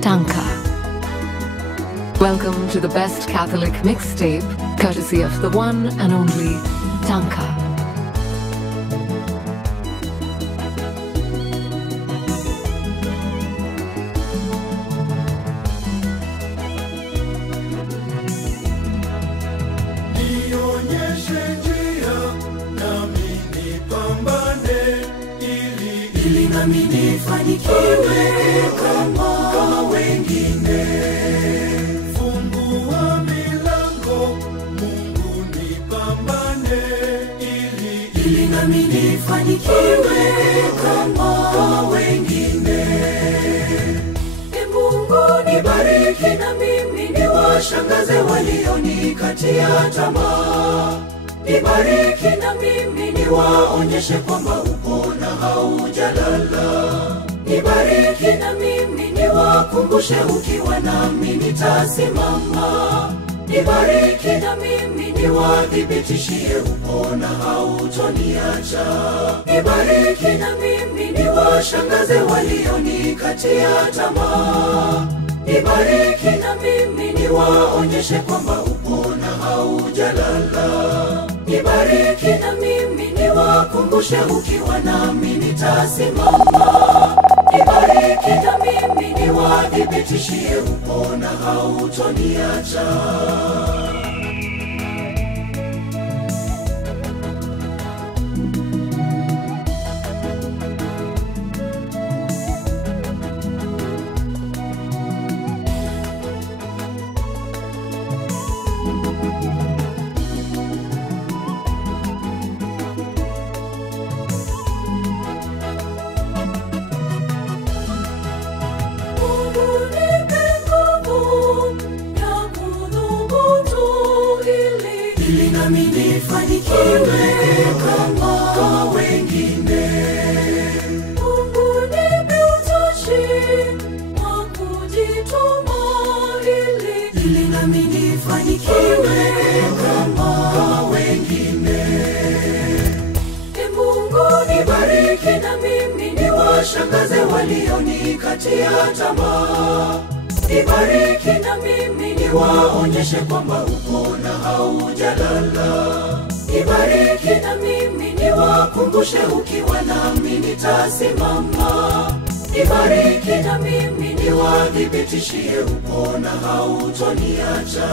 Danka. Welcome to the best Catholic mixtape, courtesy of the one and only Danka. Ili nami nifanikiwe kama wengine. Fungua milango, Mungu nipambane. Ili nami nifanikiwe kama wengine. Mungu nibariki na mimi niwashangaze walionikatia tamaa. Nibariki na mimi niwaonyeshe kwamba upo na haujalala. Nibariki na mimi niwakumbushe ukiwa nami nitasimama. Nibariki na mimi niwadhibitishie upo na hautoniacha. Nibariki na mimi niwashangaze walionikatia tamaa. Nibariki na mimi niwaonyeshe kwamba upo na haujalala. Nibariki na mimi niwakumbushe ukiwa nami nitasimama. Nibariki na mimi niwadhibitishie upo na hautoniacha. Ili nami nifanikiwe kama wengine. Mungu nipe utashi wa kujituma ili nami nifanikiwe kama wengine. Mungu nibariki na mimi niwashangaze walionikatia tamaa. Nibariki na mimi niwaonyeshe kwamba upo na haujalala. Nibariki na mimi niwakumbushe ukiwa nami nitasimama. Nibariki na mimi niwadhibitishie upo na hautoniacha.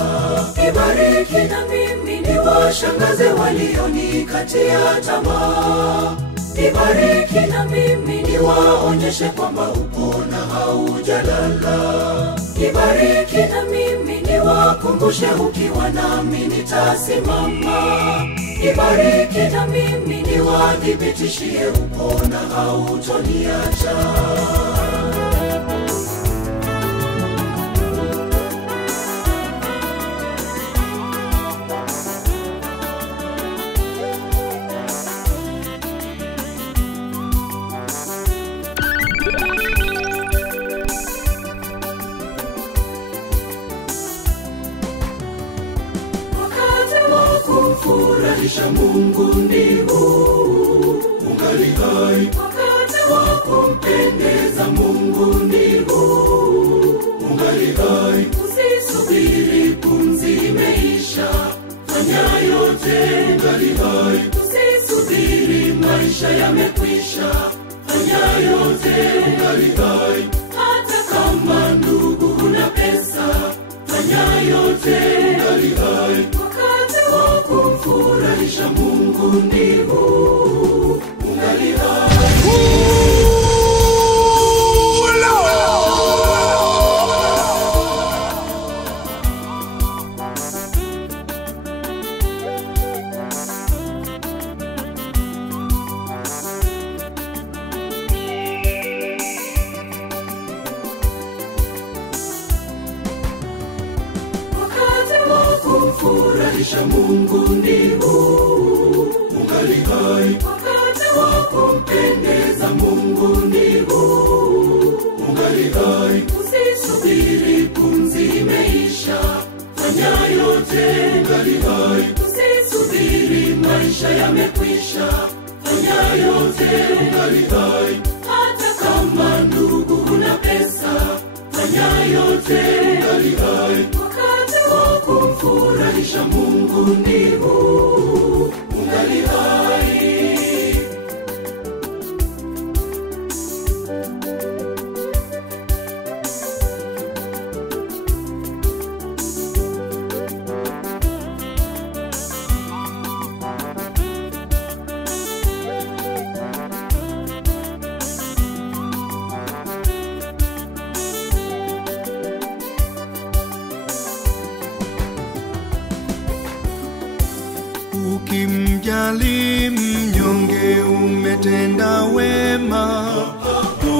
Nibariki na mimi niwashangaze walionikatia tamaa. Nibariki na mimi niwaonyeshe kwamba upo na haujalala. Nibariki na mimi niwakumbushe ukiwa nami nitasimama. Nibariki na mimi niwadhibitishie upo na hautoniacha. Kumfurahisha Mungu ni huu, ungali hai. Wakati wa kumpendeza Mungu ni huu, ungali hai. Usisubiri pumzi imeisha, fanya yote ungali hai. Usisubiri maisha yamekwisha, fanya yote ungali hai. Hata kama ndugu huna pesa, fanya yote ungali hai. Kumfurahisha Mungu ni huu, ungali hai. Kumfurahisha Mungu ni huu, ungali hai. Wakati wa kumpendeza Mungu ni huu, ungali hai. Usisubiri pumzi imeisha, fanya yote ungali hai. Usisubiri maisha yamekwisha, fanya yote ungali hai. fanya yote ungali hai. Wakati wa kumfurahisha Mungu ni huu, ungali hai. Ukimjali mnyonge umetenda wema,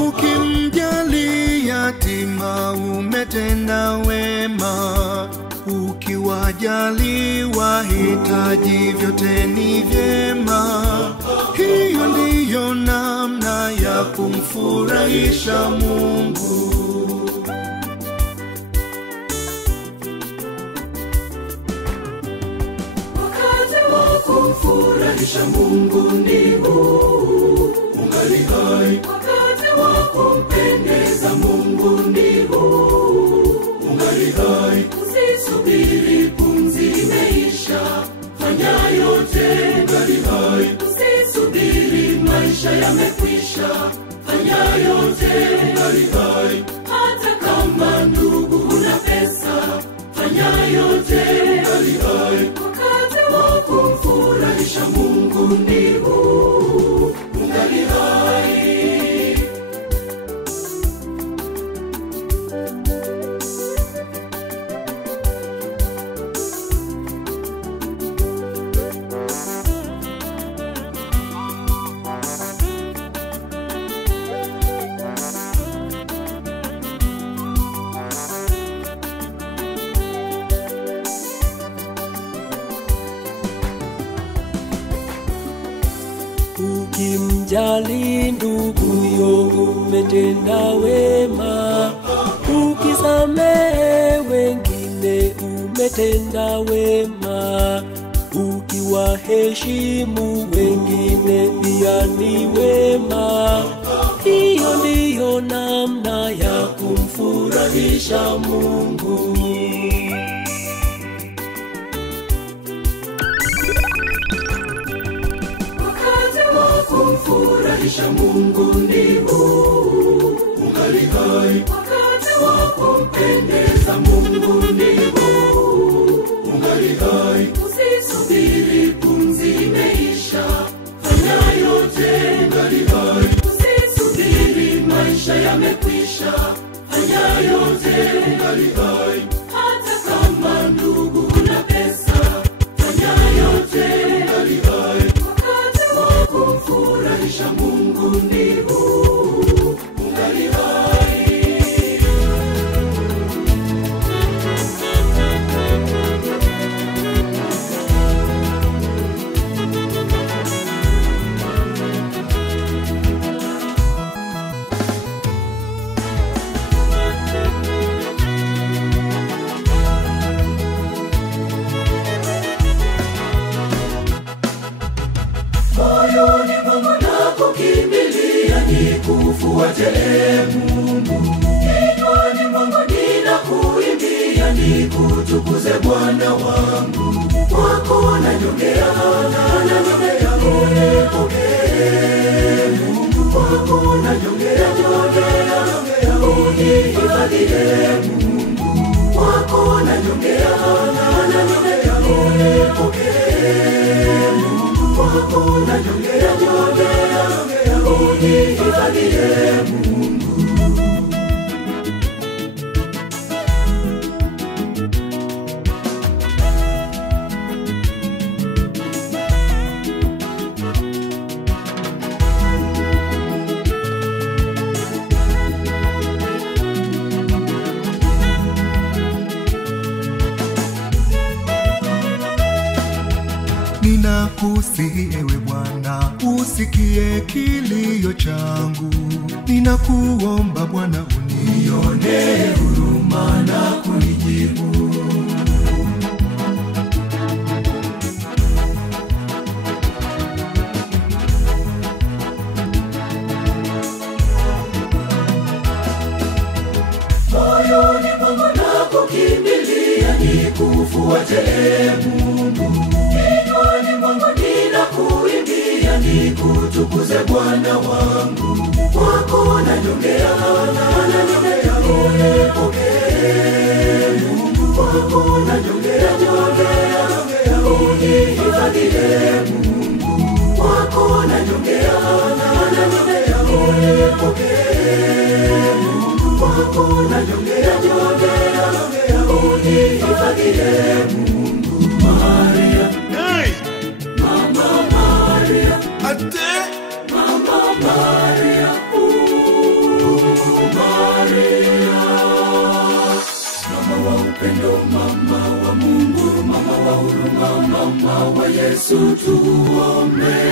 ukimjali yatima umetenda wema, ukiwajali wahitaji vyote ni vyema. Hiyo ndiyo namna ya kumfurahisha Mungu. Kumfurahisha Mungu ni huu, ungali hai. Wakati wa kumpendeza Mungu ni huu, ungali hai. Usisubiri pumzi imeisha, fanya yote ungali hai. Usisubiri maisha yamekwisha, fanya yote ungali hai. Hata kama ndugu huna pesa, fanya yote ungali hai. Kumfurahisha Mungu ni huu, ungali hai. Ukimjali nduguyo umetenda wema, ukisamehe wengine umetenda wema, ukiwaheshimu wengine pia ni wema. Hiyo ndiyo namna ya kumfurahisha Mungu. Kumfurahisha Mungu ni huu, ungali hai. Wakati wa kumpendeza Mungu ni huu, ungali hai. Usisubiri pumzi imeisha, fanya yote ungali hai. Usisubiri maisha yamekwisha, fanya yote ungali hai. Hata kama ndugu huna pesa, fanya yote ungali hai. Kumfurahisha Mungu ni huu, ungali hai. Moyoni mwangu nakukimbilia nikufuate Mungu. Kinywani mwangu ninakuimbia nikutukuze Bwana wangu. Kwako najongea unipokee Mungu. Kwako najongea unihifadhie Mungu. Kwako najongea unipokee Mungu. Kwako najongea unihifadhie Mungu. Ninakusihi ewe Bwana, usikie kilio changu. Ninakuomba Bwana, unione huruma na kunijibu. Moyo nitakuaje Mungu? Kinywani mwangu ninakuimbia, nikutukuze Bwana wangu. Kwako najongea, unipokee Mungu. Kwako najongea, unihifadhie Mungu. Kwako najongea, unipokee Mungu. Kwako najongea, unihifadhie Mungu. Maria, Mama Maria, Mama Maria, Maria, mama wa upendo, mama wa Mungu, mama wa huruma, mama wa Yesu, tuombe.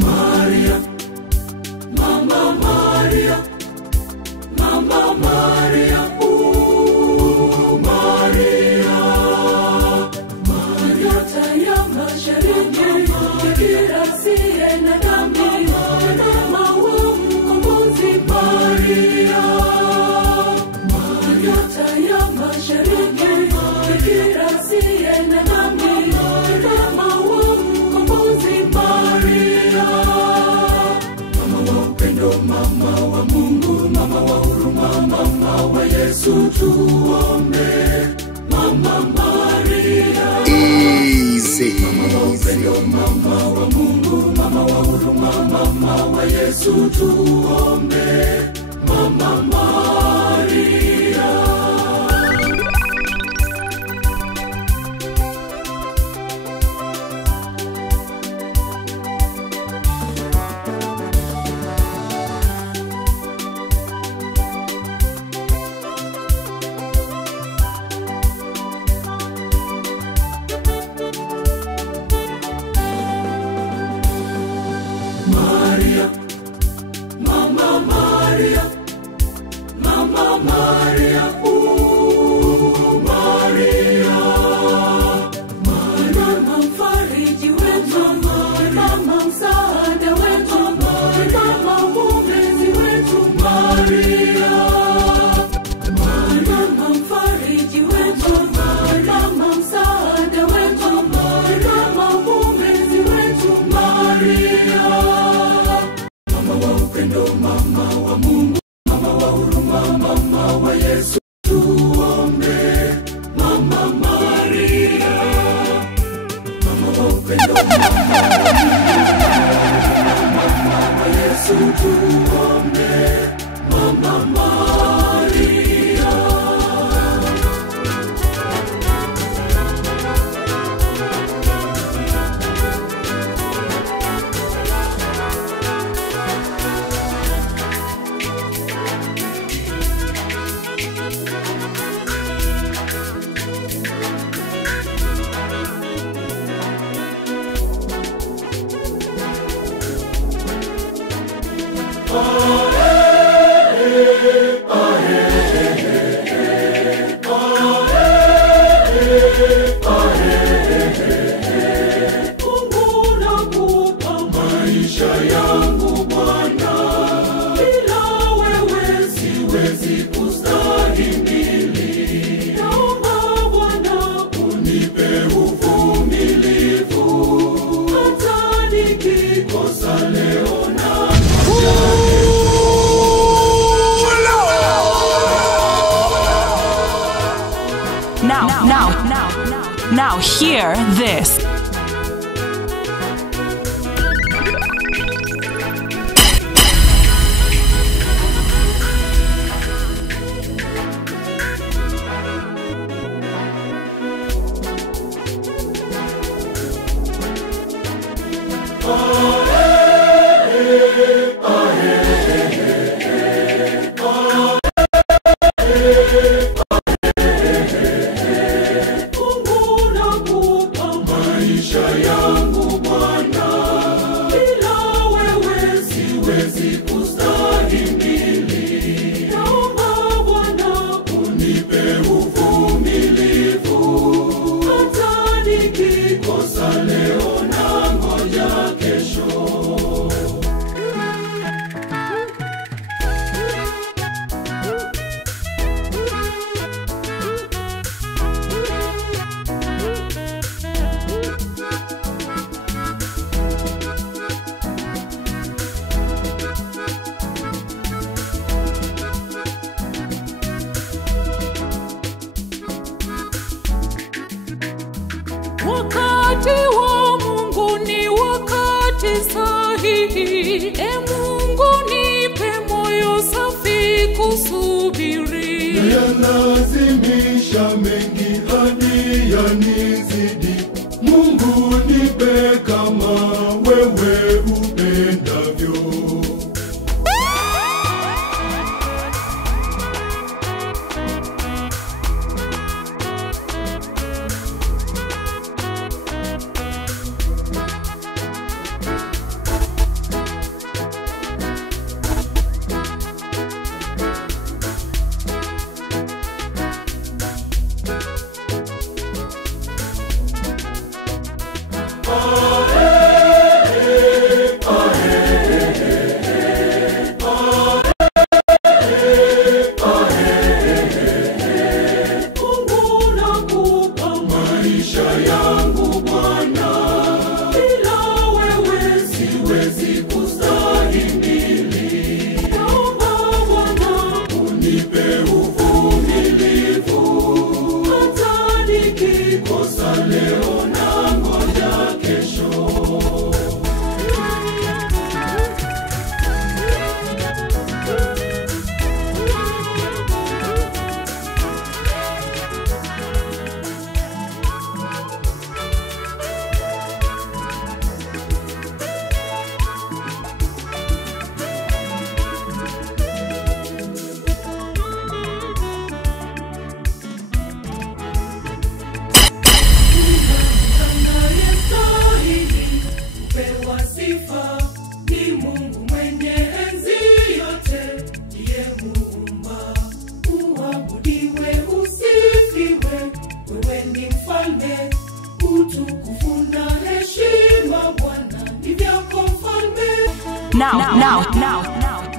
Maria, Mama Maria, Mama Maria, Maria, Maria taya mashariki, kirasiye na dhambi, mama wa mkombozi Maria. Maria taya mashariki, kirasiye na dhambi, mama wa mkombozi Maria. Mama wa upendo, mama wa Mungu, mama wa huruma, mama wa Yesu, tuombe. Mama Maria, Easy. mama wa upendo, mama wa Mungu, mama wa huruma, mama wa Yesu, tuombe. Mama Maria. Maria, Mama Maria, Mama Maria, Maria, mama mfariji wetu, mama msaada wetu, mama mwombezi wetu Maria. Mama mfariji wetu, mama msaada wetu, mama mwombezi wetu Maria. Mama wa upendo, mama wa Mungu, mama wa huruma, mama wa Yesu, tuombe. Mama Maria, mama wa upendo, mama wa Mungu, mama wa Yesu, tuombe. Mama Maria. Mungu nakupa maisha yangu Bwana, bila wewe siwezi kustahimili. Naomba Bwana unipe uvumilivu, hata nikikosa leo na Now hear this. Mungu nakupa sahihi. E Mungu, nipe moyo safi kusubiri. Yanalazimisha mengi hadi yanizidi. Mungu, nipe kama wewe upendavyo.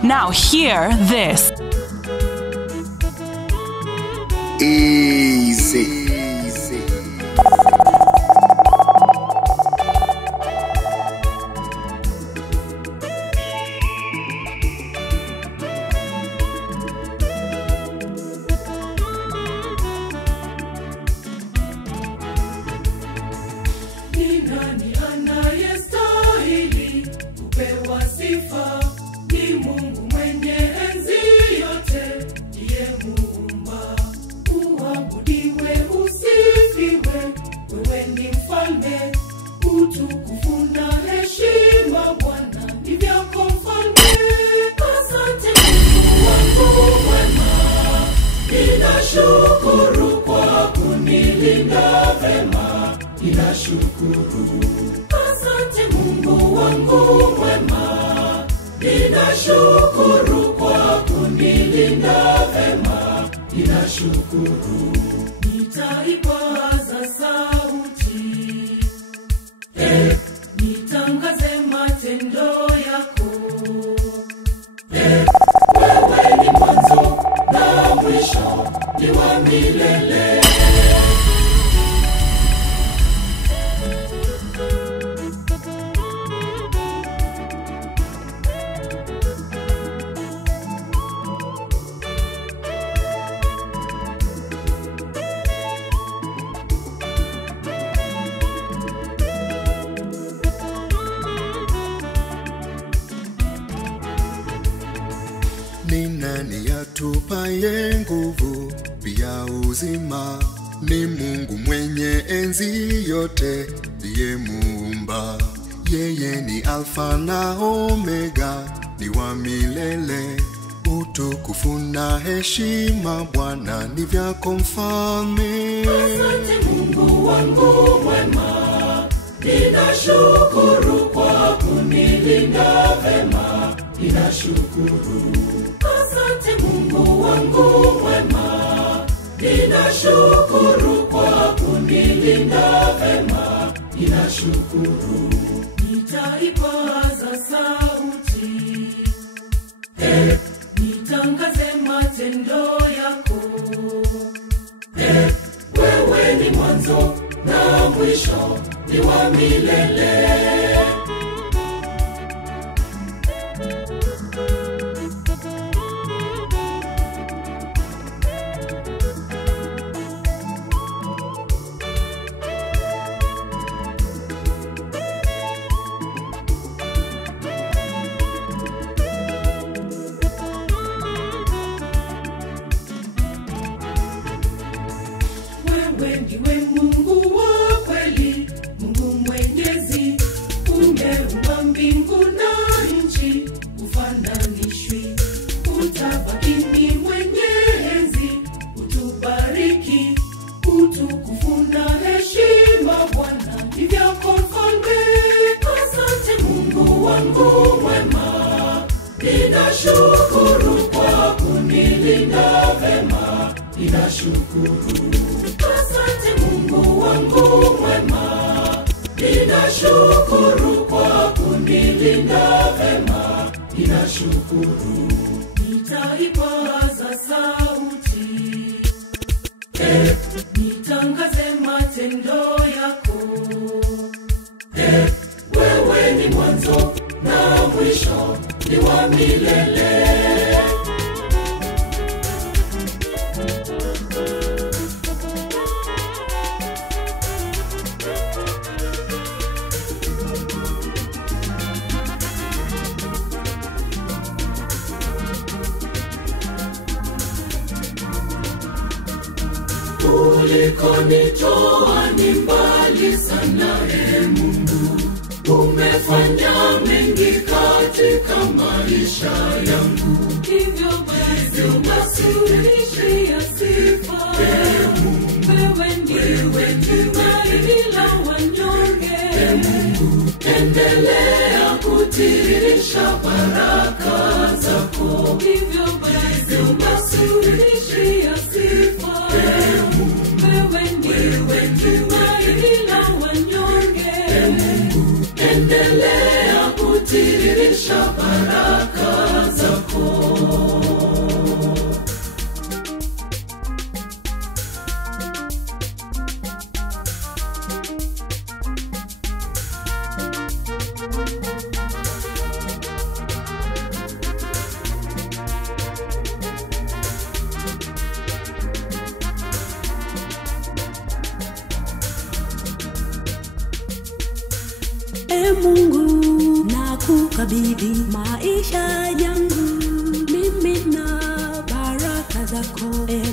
Now hear this. Easy. Ni nani anayestahili kupewa sifa? Ni Mungu mwenye enzi yote, ndiye Muumba. Uabudiwe, usifiwe, wewe ni mfalme. Utukufu na heshima Bwana ni vyako mfalme. Asante Mungu wangu mwema, ninashukuru kwa kunilinda vema. Ninashukuru. Asante Mungu wangu mwema, ninashukuru kwa kunilinda vema. Ninashukuru. Nitaipaza sauti, nitangaze matendo yako. Wewe ni mwanzo na mwisho, ni wa milele. Ni nani atupaye nguvu pia uzima? Ni Mungu mwenye enzi yote, ndiye Muumba. Yeye ni Alfa na Omega, ni wa milele. Utukufu na heshima Bwana ni vyako mfalme. Asante Mungu wangu mwema, ninashukuru kwa kunilinda vema. Ninashukuru. Asante Mungu wangu mwema, ninashukuru kwa kunilinda vema. Ninashukuru. Nitaipaza sauti, nitangaze matendo yako. Wewe ni mwanzo na mwisho, ni wa milele. kushukuru, nitaipaza sauti, nitangaze matendo yako. Wewe ni mwanzo na mwisho, ni wa milele. Ulikonitoa ni mbali sana, Mungu. Umefanya mengi katika maisha yangu. Hivyo basi urudishie sifa. Wewe ndiwe tumaini la wanyonge. Mungu, endelea kutiririsha baraka zako. Hivyo basi urudishie sifa. Wewe ndiwe tumaini la wanyonge. Mungu, endelea kutiririsha baraka zako. Mungu, nakukabidhi maisha yangu, mimi na baraka zako.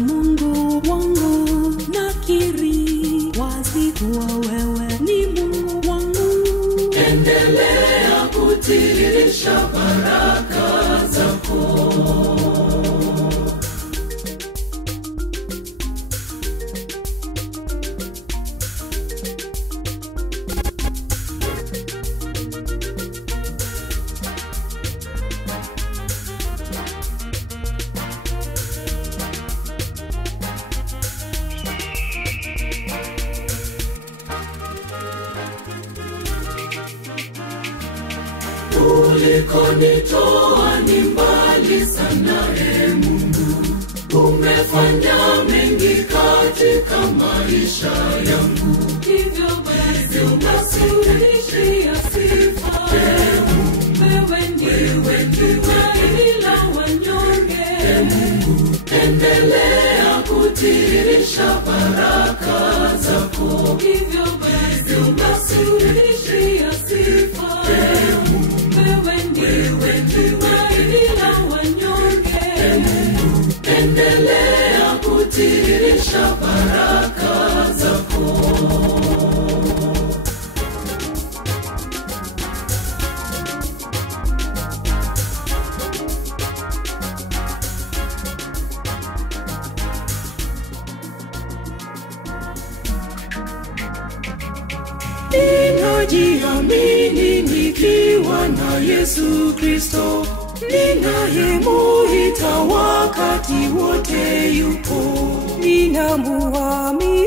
Mungu wangu, nakiri wazi kuwa wewe ni Mungu wangu. Endelea kutiririsha baraka zako. Ulikonitoa ni mbali sana, Mungu. Umefanya mengi katika maisha yangu. Hivyo basi urudishie sifa. Wewe ndiwe tumaini la wanyonge. Mungu, endelea kutiririsha baraka zako. Hivyo basi urudishie sifa. Wewe ndiwe tumaini la wanyonge. Mungu, endelea kutiririsha baraka zako. Ninajiamini nikiwa na Yesu Kristo, ninayemuita wakati wote yupo. Ninamuamini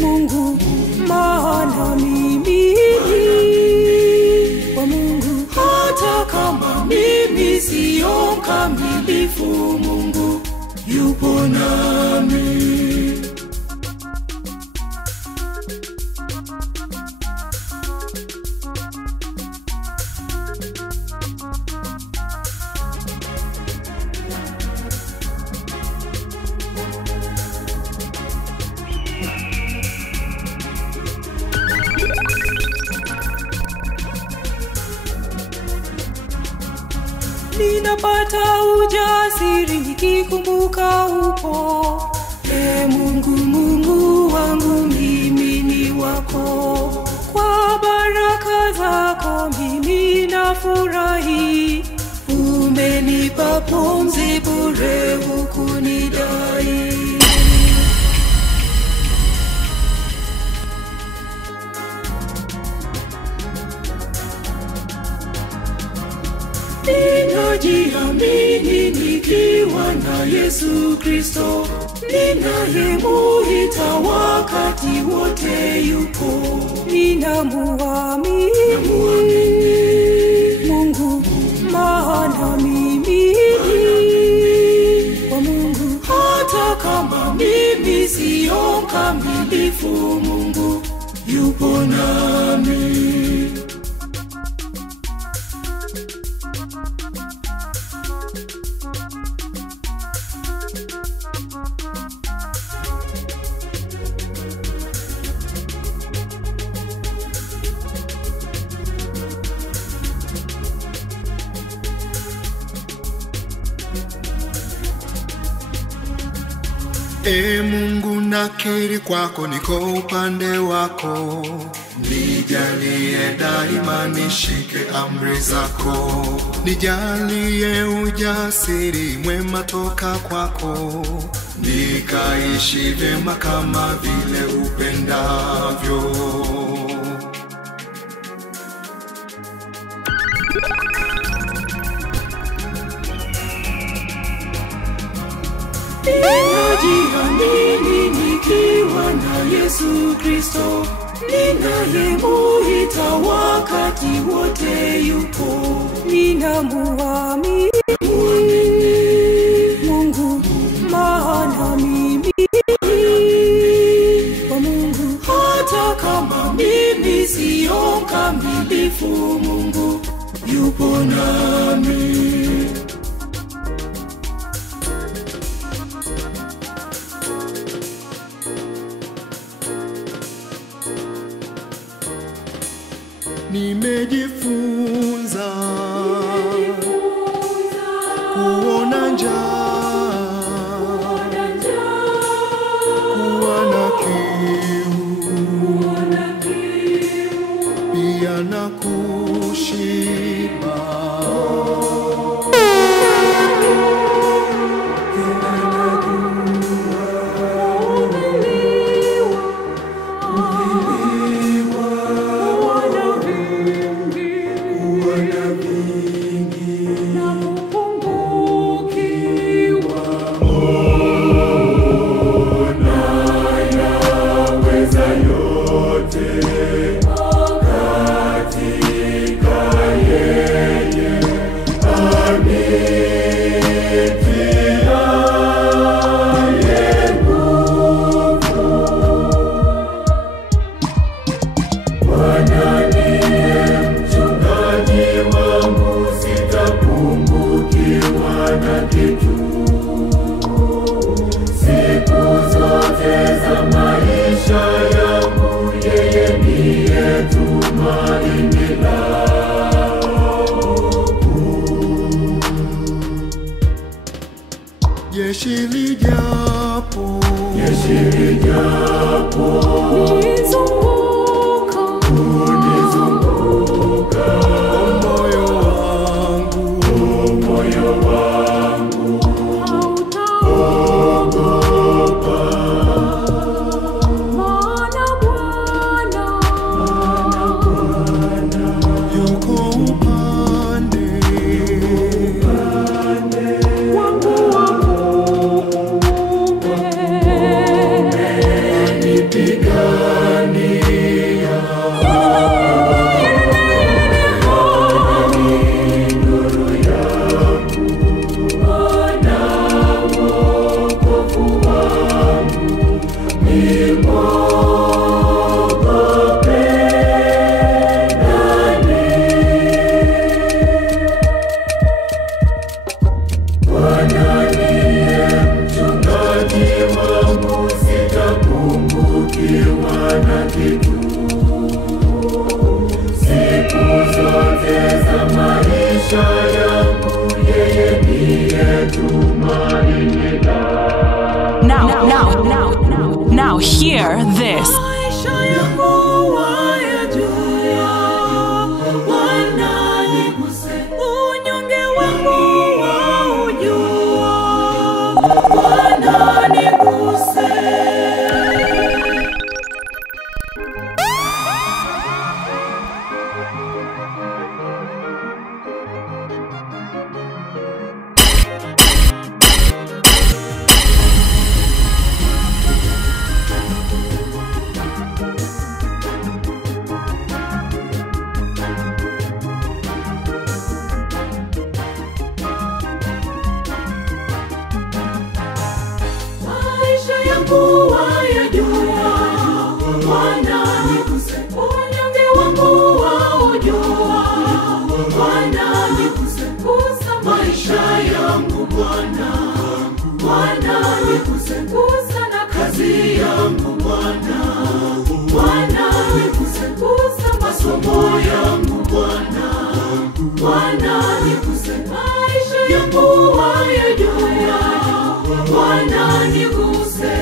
Mungu, maana mimi kwa Mungu. Hata kama mimi sio mkamilifu, Mungu yupo nami. Ninapata ujasiri nikikumbuka upo. Mungu, Mungu wangu, mimi ni wako. Kwa baraka zako mimi nafurahi. Umenipa pumzi bure, hukunidai. Ninajiamini nikiwa na Yesu Kristo, ninayemuita wakati wote yupo. Ninamuamini Mungu, Mungu nakiri kwako, niko upande wako. Nijalie daima nishike amri zako. Nijalie ujasiri mwema toka kwako. Nikaishi vyema kama vile upendavyo. Ninajiamini nikiwa na Yesu Kristo, ninayemuita wakati wote yupo. Ninamuamini Mungu, maana mimi kwa Mungu. Hata kama mimi sio mkamilifu, Mungu yupo nami. Nimejifunza kuona njaa, kuwa na kiu, pia na kushiba. Jeshi lijapo kunizunguka, moyo wangu hautaogopa, maana Bwana yuko upande wangu. Now hear this. Bwana niguse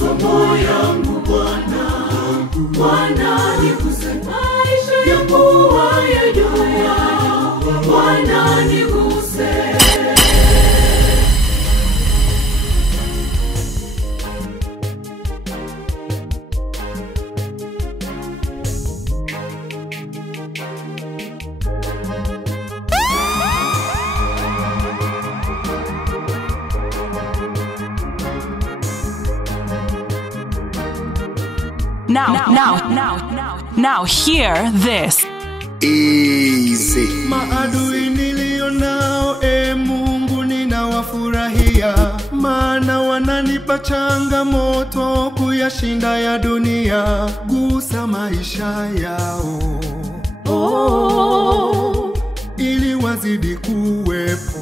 masomo yangu Bwana. Bwana niguse maisha yangu wayajua. Bwana niguse. Now, hear this. Easy. Maadui nilio nao, Mungu ninawafurahia, maana wananipa changamoto kuyashinda ya dunia. Gusa maisha yao, ili wazidi kuwepo,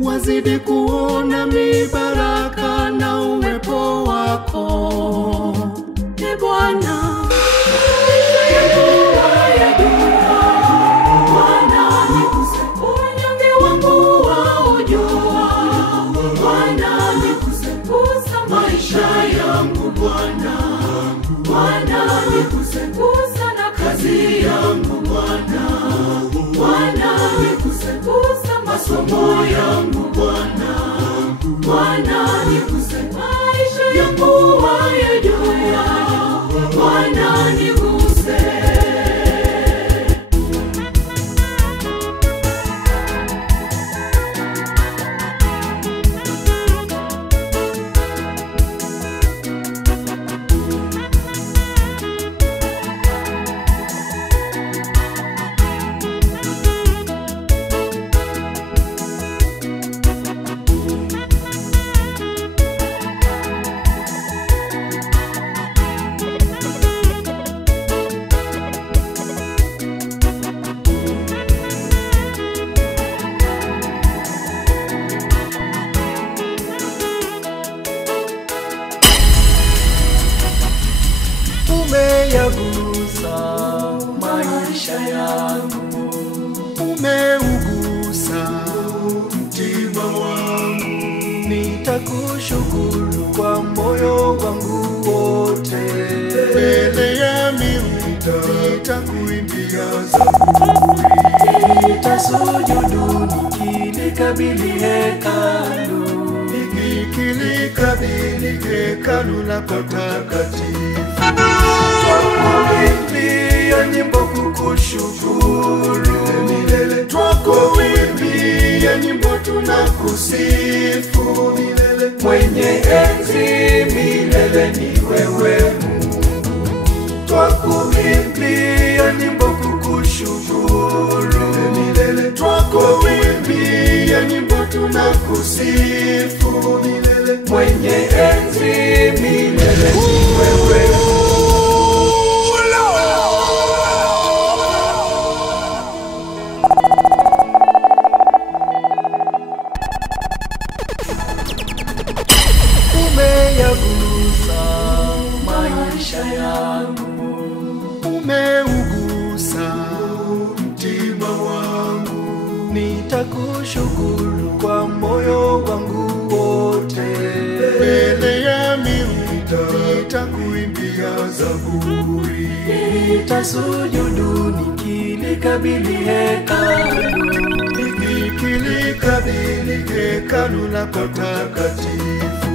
wazidi kuona mibaraka na uwepo wako. Bwana Bwana nikusengusa na kazi yangu Bwana. Bwana nikusengusa masomo yangu Bwana. Bwana nikusengusa maisha yangu wayajua. Bwana niguse. Umeyagusa maisha yangu, umeugusa mtima wangu. Nitakushukuru kwa moyo wangu wote, mbele ya miuta nitakuimbia zaburi. Nitasujudu nikilikabili hekalu, nikilikabili hekalu lako takatifu. Twakuimbia nyimbo kukushukuru milele, twakuimbia nyimbo tunakusifu milele. Mwenye enzi milele ni wewe Mungu. Twakuimbia nyimbo kukushukuru milele, twakuimbia nyimbo tunakusifu milele. Mwenye enzi milele ni wewe Mungu. Umeyagusa maisha yangu, umeugusa mtima wangu. Nitakushukuru kwa moyo wangu wote, mbele ya miuta nitakuimbia zaburi. Nitasujudu nikilikabili hekalu, nikilikabili hekalu lako takatifu.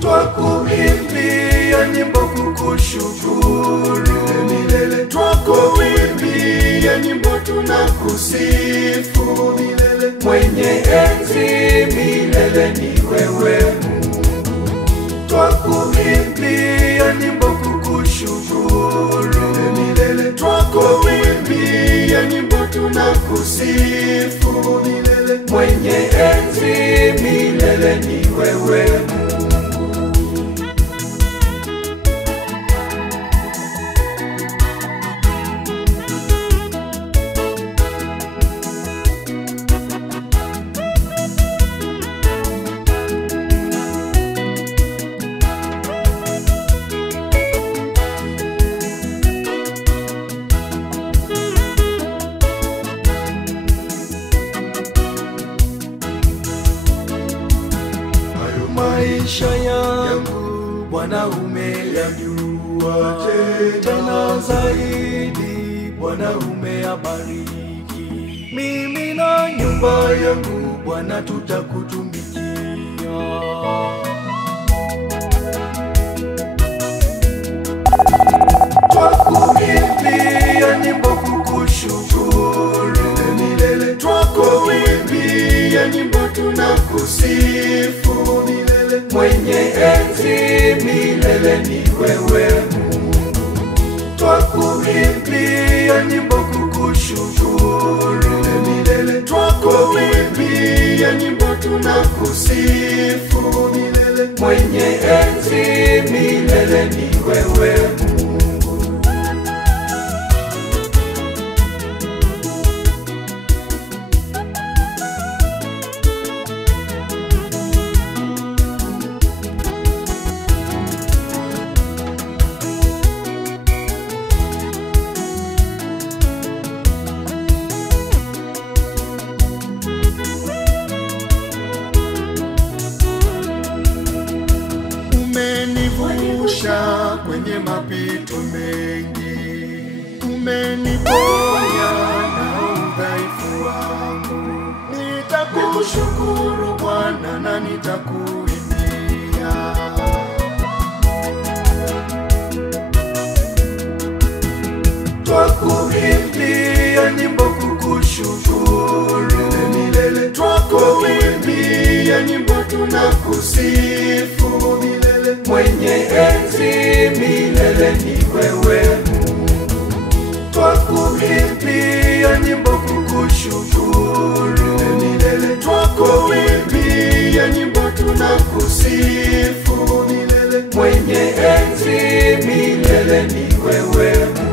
Twakuimbia nyimbo kukushukuru milele, twakuimbia nyimbo tunakusifu milele. Mwenye enzi milele ni wewe Mungu. Twakuimbia nyimbo kukushukuru milele, twakuimbia nyimbo tunakusifu milele. Mwenye enzi milele ni wewe Mungu. maisha yangu Bwana umeyajua, tena zaidi Bwana umeyabariki. Mimi na nyumba yangu Bwana tutakutumikia. Twakuimbia nyimbo kukushukuru milele, twakuimbia nyimbo tunakusifu milele. Mwenye enzi milele ni wewe Mungu. Twakuimbia nyimbo kukushukuru milele, twakuimbia nyimbo tunakusifu milele. Mwenye enzi milele ni wewe Mungu. Umenivusha kwenye mapito mengi, umeniponya na udhaifu wangu. Nitakushukuru Bwana na nitakuimbia. Twakuimbia nyimbo kukushukuru milele, twakuimbia nyimbo tunakusifu milele. Mwenye enzi milele ni wewe Mungu. Twakuimbia nyimbo kukushukuru milele, twakuimbia nyimbo tunakusifu milele. Mwenye enzi milele ni wewe Mungu.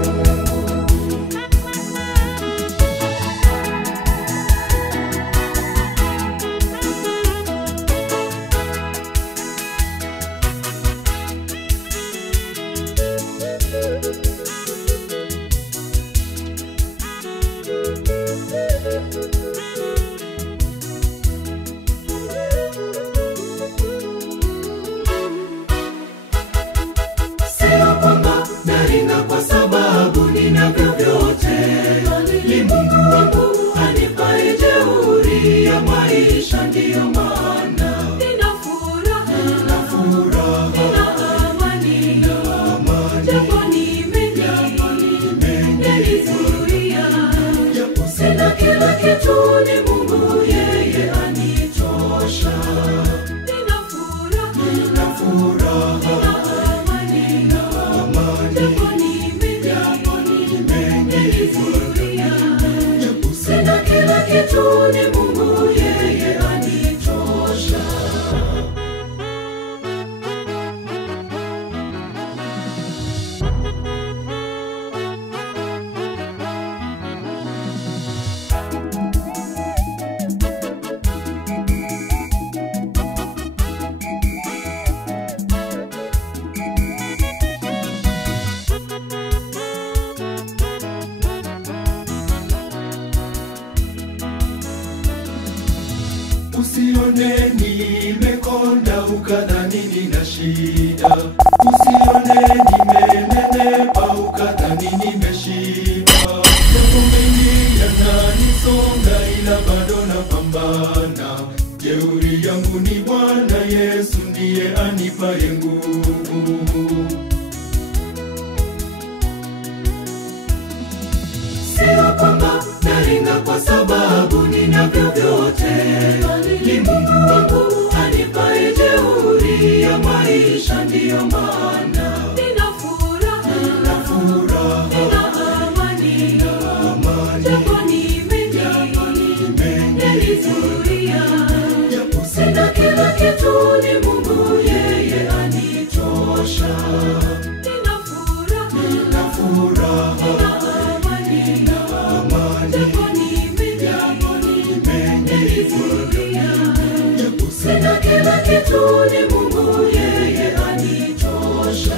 Usione nimekonda ukadhani nina shida, usione nimenenepa ukadhani nimeshiba. Mambo mengi yananisonga ila bado napambana. Jeuri yangu ni Bwana Yesu ndiye anipaye nguvu. Sio kwamba naringa kwa sababu ninavyo vyote, ni Mungu wangu anipaye jeuri ya maisha. Ndiyo maana nina furaha, nina amani, japo nimenizuia. Sina kila kitu, ni Mungu yeye anitosha. Nina furaha, nina amani, japo nimenizuia. Sina kila kitu, ni Mungu yeye anitosha.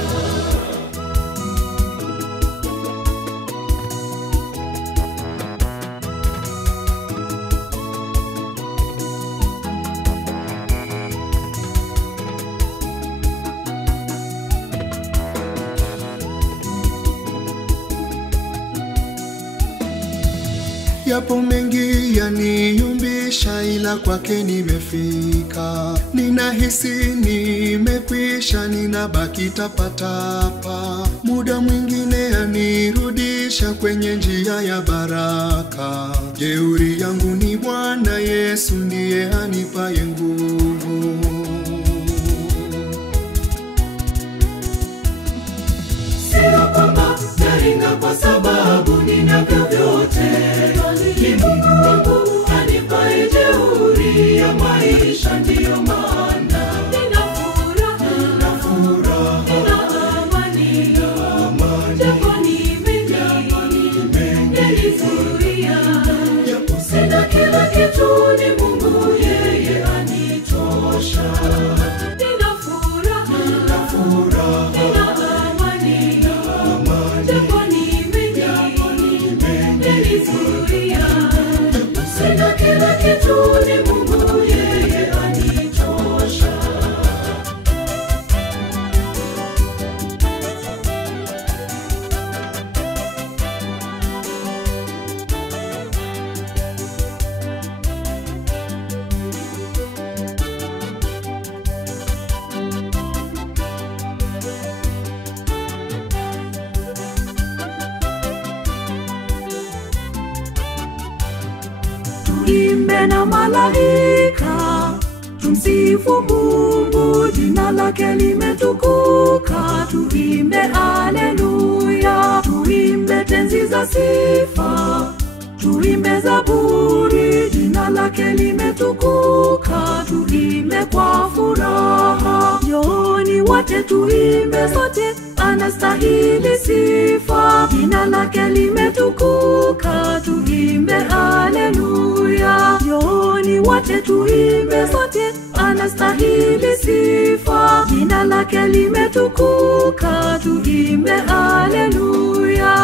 Yapo mengi yaniyumbisha ila kwake nimefika. Ninahisi nimekwisha, ninabaki tapatapa. Muda mwingine yanirudisha kwenye njia ya baraka. Jeuri yangu ni Bwana Yesu, ndiye anipaye nguvu. Sio kwamba naringa kwa sababu ninavyo vyote, ni Mungu wangu anipaye jeuri ya maisha, ndiyo maana nina furaha, nina amani, japo ni mengi nilizuia. Sina kila kitu, ni Mungu yeye anitosha. Nina furaha, nina amani, japo ni mengi nilizuia. Sina kila kitu, ni Mungu yeye anitosha. Tuimbe na malaika, tumsifu Mungu, jina lake limetukuka. Tuimbe haleluya, tuimbe tenzi za sifa, tuimbe zaburi, jina lake limetukuka. Tuimbe kwa furaha, njooni wote tuimbe sote, anastahili sifa, jina lake limetukuka. Tuimbe haleluya, njooni wote tuimbe sote, anastahili sifa, jina lake limetukuka. Tuimbe haleluya.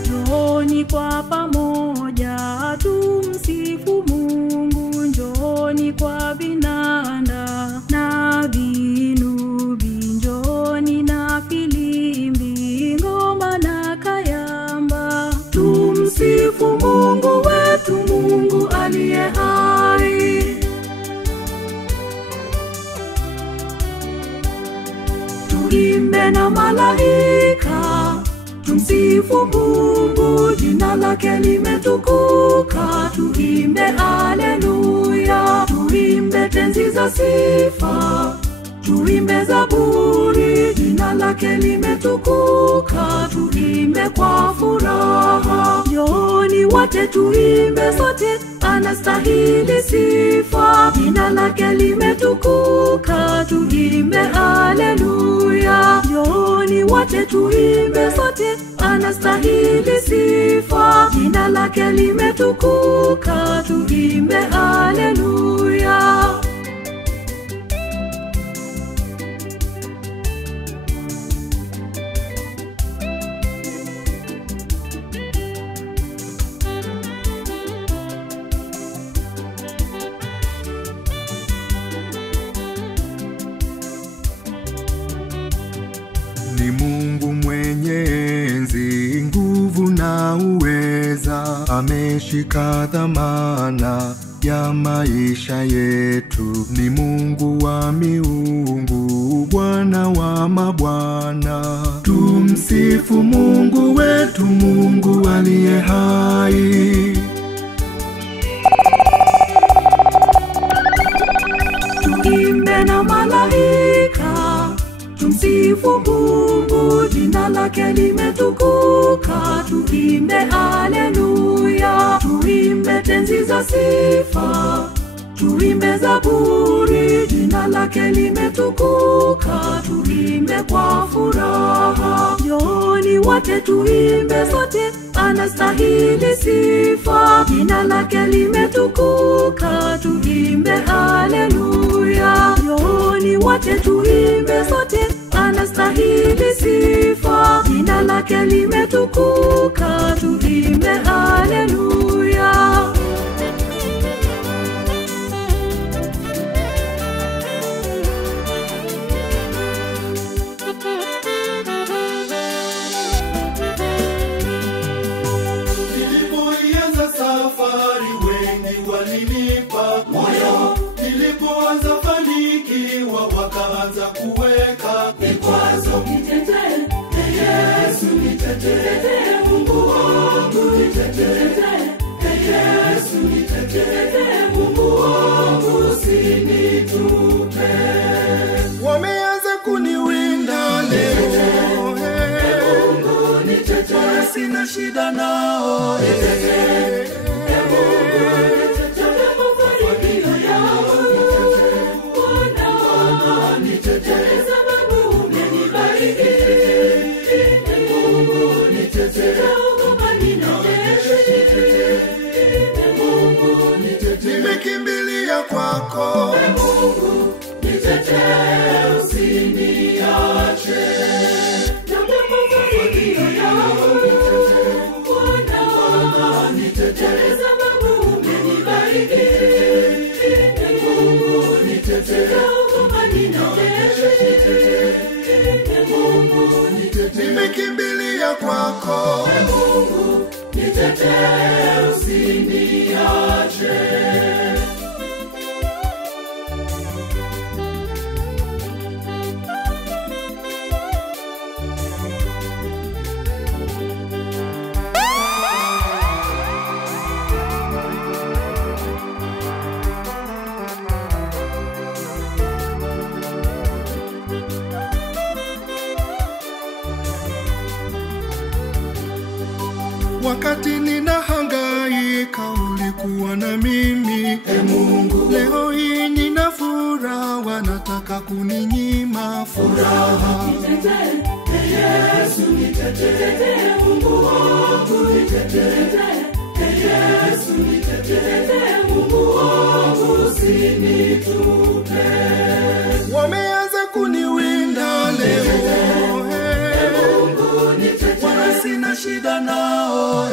Njooni kwa pamoja tumsifu Mungu, njooni kwa vinanda na vinubi, njooni na filimbi, ngoma na kayamba. Tumsifu Mungu wetu, Mungu aliye hai. Tuimbe na malaika, tumsifu Mungu, jina lake limetukuka. Tuimbe haleluya, tuimbe tenzi za sifa, tuimbe zaburi, jina lake limetukuka. Tuimbe kwa furaha, njooni wote tuimbe sote, anastahili sifa, jina lake limetukuka. Tuimbe haleluya, njooni wote tuimbe sote, anastahili sifa, jina lake limetukuka. Tuimbe haleluya. Ni Mungu mwenye enzi, nguvu na uweza, ameshika dhamana ya maisha yetu. Ni Mungu wa miungu, Bwana wa mabwana. Tumsifu Mungu wetu, Mungu aliye hai. Tuimbe na malaika, tumsifu Mungu, jina lake limetukuka. Tuimbe haleluya, tuimbe tenzi za sifa, tuimbe zaburi, jina lake limetukuka. Tuimbe kwa furaha, njooni wote tuimbe sote, anastahili sifa, jina lake limetukuka. Tuimbe haleluya, wote tuimbe sote, anastahili sifa, jina lake limetukuka, tuimbe haleluya. Nilipoianza safari wengi walinipa moyo, nilipoanza fanikiwa wakaanza kuweka vikwazo. Nitetee Yesu, nitetee Mungu wangu, nitetee Yesu, nitetee Mungu wangu, usinitupe. Wameanza kuniwinda leo, Mungu nitetee, sina shida nao, nimekimbilia kwako Mungu nitetee, usiniache. nimekimbilia kwako Mungu nitetee, usiniache. wakati ninahangaika ulikuwa na mimi, Mungu. Leo hii nina furaha, wanataka kuninyima furaha. Nitetee Yesu, nitetee Mungu wangu, nitetee Yesu, nitetee Mungu wangu, usinitupe. Wameanza kuniwinda leo, Mungu nitetee, wala sina shida nao,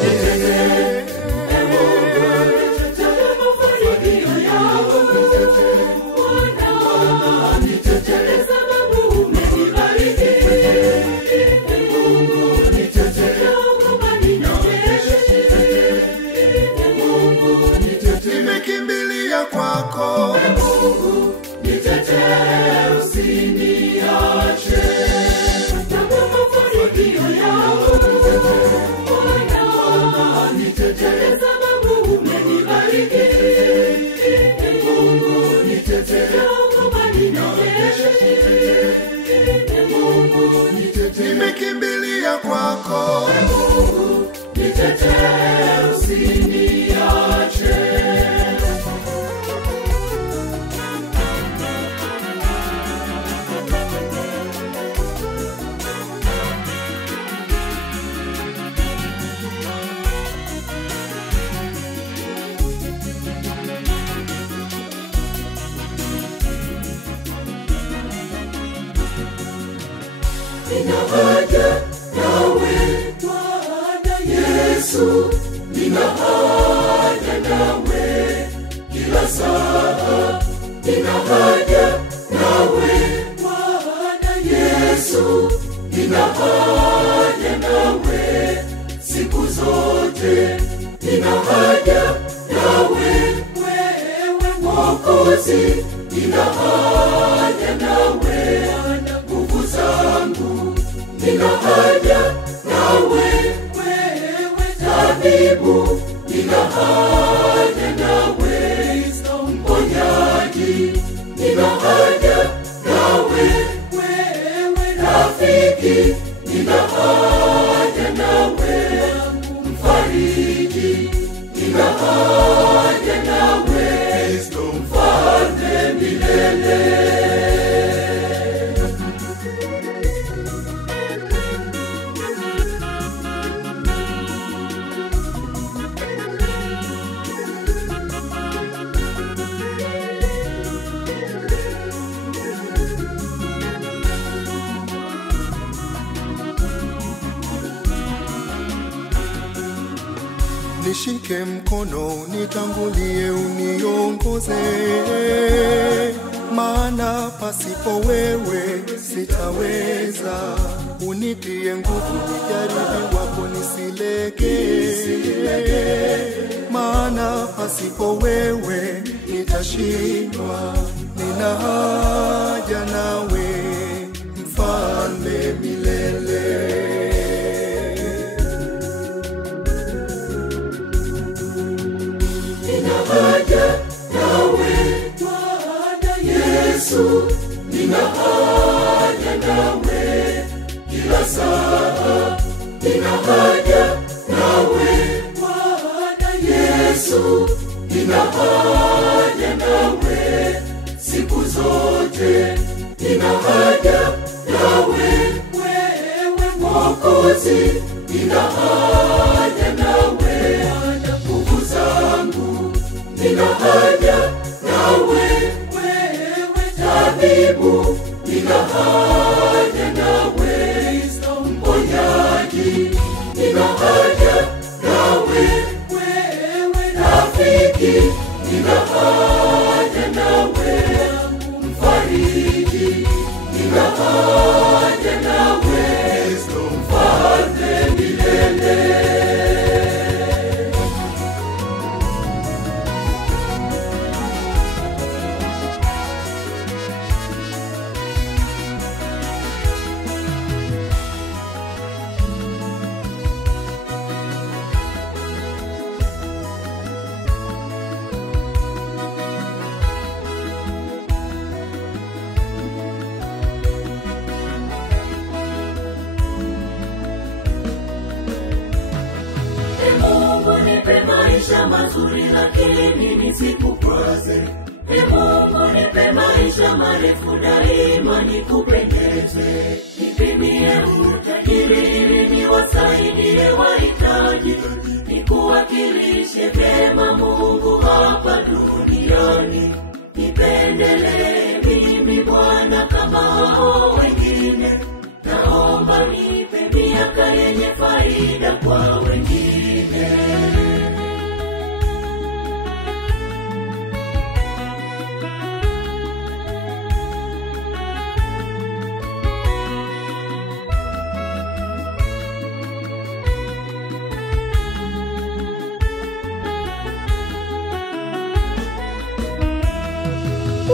nimekimbilia kwako Mungu nitetee, usiniache. nimekimbilia kwako Mungu nitetee, usiniache. Nina haja nawe Bwana Yesu, nina haja nawe kila saa, nina haja nawe Bwana Yesu, nina haja nawe siku zote, nina haja nawe wewe Mwokozi, nina haja nawe nguvu zangu, nina haja nawe wewe tabibu, nina haja nawe mponyaji, nina haja nawe wewe rafiki, nina haja nawe mfariji, nina haja nawe mfalme milele. Nishike mkono, nitangulie, uniongoze, maana pasipo wewe sitaweza. Unitie nguvu, nijaribu wako nisileke, maana pasipo wewe nitashindwa. Nina haja nawe, mfalme milele. Nina haja nawe Bwana Yesu, nina haja nawe kila saa. Nina haja nawe Bwana Yesu, nina haja nawe siku zote. Nina haja nawe wewe Mwokozi, nina haja nawe nguvu zangu. Nina haja nawe wewe tabibu, nina haja nawe mponyaji. Nina haja nawe wewe rafiki, nina haja nawe mfariji. Nina haja nawe mfalme milele. Mungu nipe maisha mazuri lakini nisikukwaze. Mungu nipe maisha marefu daima nikupendeze. Nipimie utajiri ili niwasaidie wahitaji. Nikuwakilishe vyema Mungu hapa duniani. Nipendelee mimi Bwana kama hao wengine. Naomba nipe miaka yenye faida kwa wengine.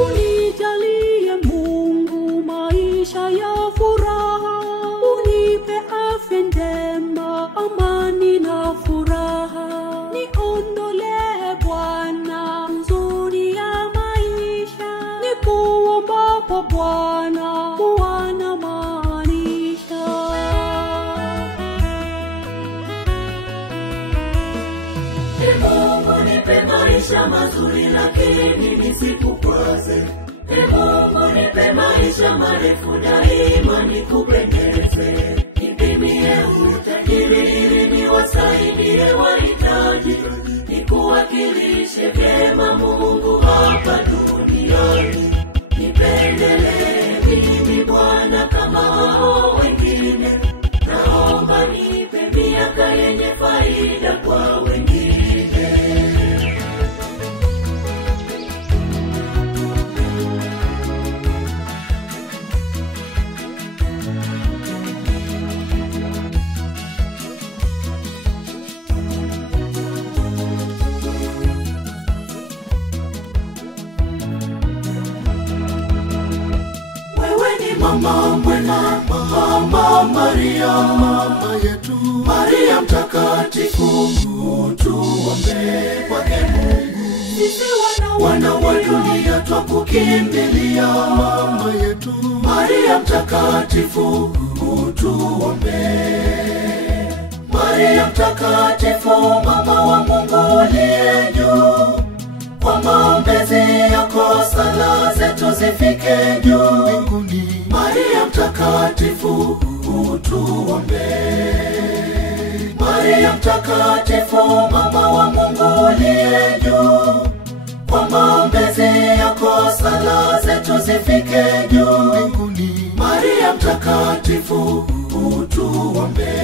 Unijalie Mungu maisha ya furaha, unipe afya njema, amani na furaha. Niondolee Bwana huzuni ya maisha, nikuombapo Bwana kuwa na maanisha. Mungu nipe maisha mazuri lakini nisikukwaze. Mungu nipe maisha marefu daima nikupendeze. Nipimie utajiri ili niwasaidie wahitaji. Nikuwakilishe vyema Mungu hapa duniani. Nipendelee mimi Bwana kama hao wengine. Naomba nipe miaka yenye faida kwa wengine. Mama mwema, Mama Maria, Mama yetu Maria mtakatifu, tuombe kwake Mungu. Sisi wana wa dunia twakukimbilia. Mama yetu Maria mtakatifu, tuombe. Maria mtakatifu, mama wa Mungu uliye juu, kwa maombezi yako sala zetu zifike juu mbinguni. Maria mtakatifu, utuombe. Maria mtakatifu, mama wa Mungu uliye juu, kwa maombezi yako sala zetu zifike juu mbinguni. Maria mtakatifu, utuombe.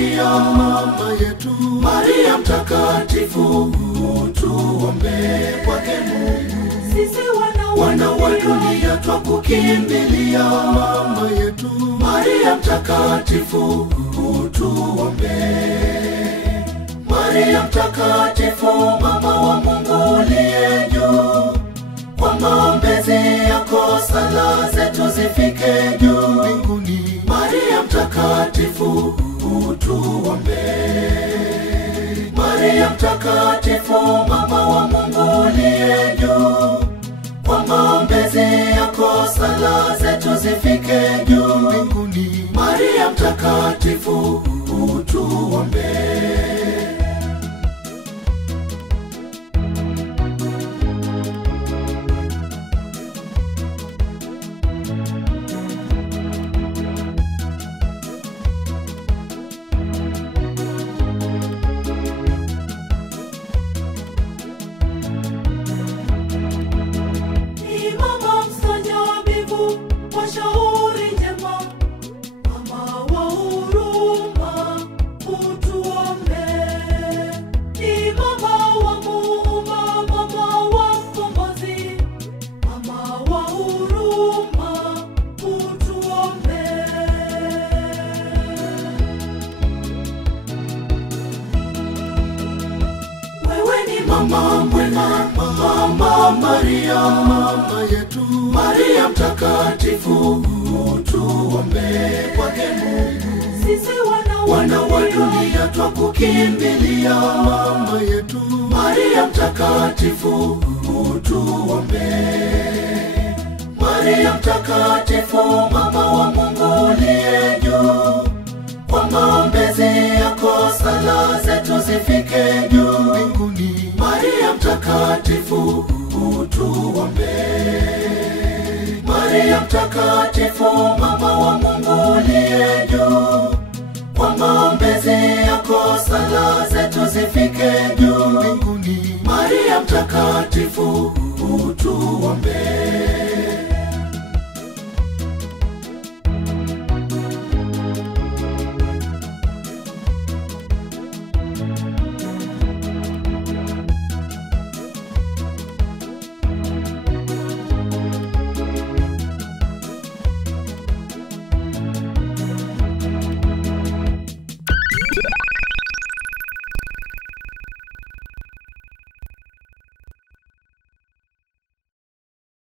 Maria mama yetu, Maria mtakatifu, utuombee kwake Mungu. Sisi wana wa dunia twakukimbilia mama yetu, Maria mtakatifu, utuombee. Maria mtakatifu, mama wa Mungu uliye juu, kwa maombezi yako sala zetu zifike juu mbinguni. Maria mtakatifu, utuombee. Maria mtakatifu, mama wa Mungu uliye juu, kwa maombezi yako sala zetu zifike juu mbinguni. Maria mtakatifu, utuombee. Mama mwema, mama Maria mama yetu, Maria mtakatifu, utuombee kwake Mungu. Sisi wana wa dunia twakukimbilia mama yetu, Maria mtakatifu, utuombee. Maria mtakatifu, mama wa Mungu uliye juu, kwa maombezi yako sala zetu zifike juu mbinguni. Maria mtakatifu, utuombee. Maria mtakatifu, mama wa Mungu uliye juu, kwa maombezi yako sala zetu zifike juu mbinguni. Maria mtakatifu, utuombee.